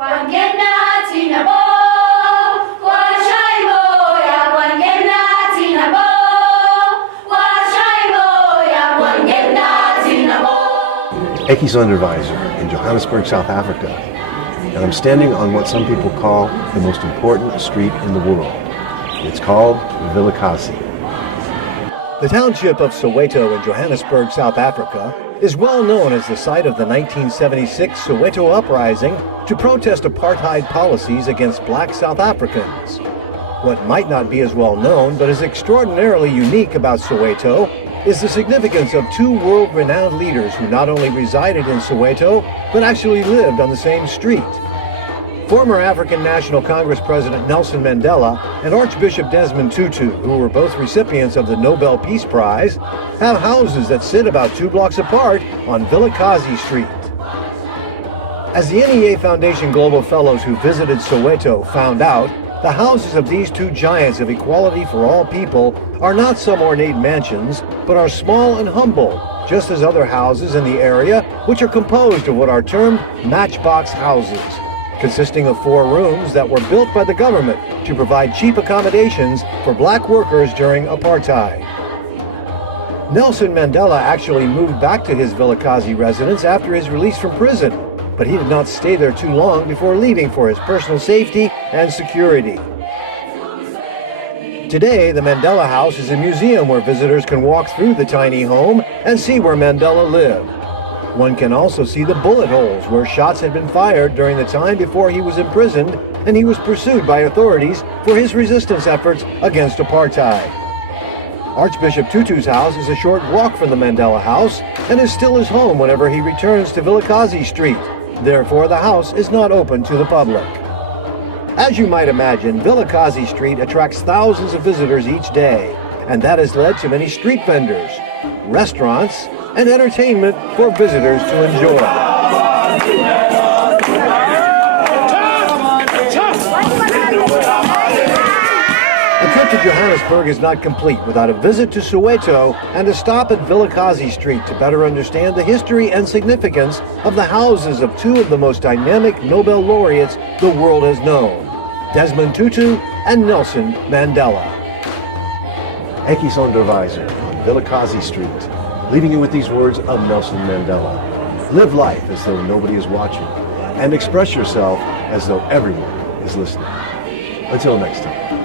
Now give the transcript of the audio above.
Ekis Onderwyser in Johannesburg, South Africa, and I'm standing on what some people call the most important street in the world. It's called Vilakazi. The township of Soweto in Johannesburg, South Africa, is well known as the site of the 1976 Soweto uprising to protest apartheid policies against black South Africans. What might not be as well known but is extraordinarily unique about Soweto is the significance of two world-renowned leaders who not only resided in Soweto, but actually lived on the same street. Former African National Congress President Nelson Mandela and Archbishop Desmond Tutu, who were both recipients of the Nobel Peace Prize, have houses that sit about 2 blocks apart on Vilakazi Street. As the NEA Foundation Global Fellows who visited Soweto found out, the houses of these two giants of equality for all people are not some ornate mansions, but are small and humble, just as other houses in the area, which are composed of what are termed matchbox houses, consisting of 4 rooms that were built by the government to provide cheap accommodations for black workers during apartheid. Nelson Mandela actually moved back to his Vilakazi residence after his release from prison, but he did not stay there too long before leaving for his personal safety and security. Today, the Mandela House is a museum where visitors can walk through the tiny home and see where Mandela lived. One can also see the bullet holes where shots had been fired during the time before he was imprisoned and he was pursued by authorities for his resistance efforts against apartheid. Archbishop Tutu's house is a short walk from the Mandela House and is still his home whenever he returns to Vilakazi Street. Therefore, the house is not open to the public. As you might imagine, Vilakazi Street attracts thousands of visitors each day, and that has led to many street vendors, restaurants, and entertainment for visitors to enjoy. A trip to Johannesburg is not complete without a visit to Soweto and a stop at Vilakazi Street to better understand the history and significance of the houses of 2 of the most dynamic Nobel laureates the world has known, Desmond Tutu and Nelson Mandela. Ekis Onderwyser on Vilakazi Street, leaving you with these words of Nelson Mandela. Live life as though nobody is watching, and express yourself as though everyone is listening. Until next time.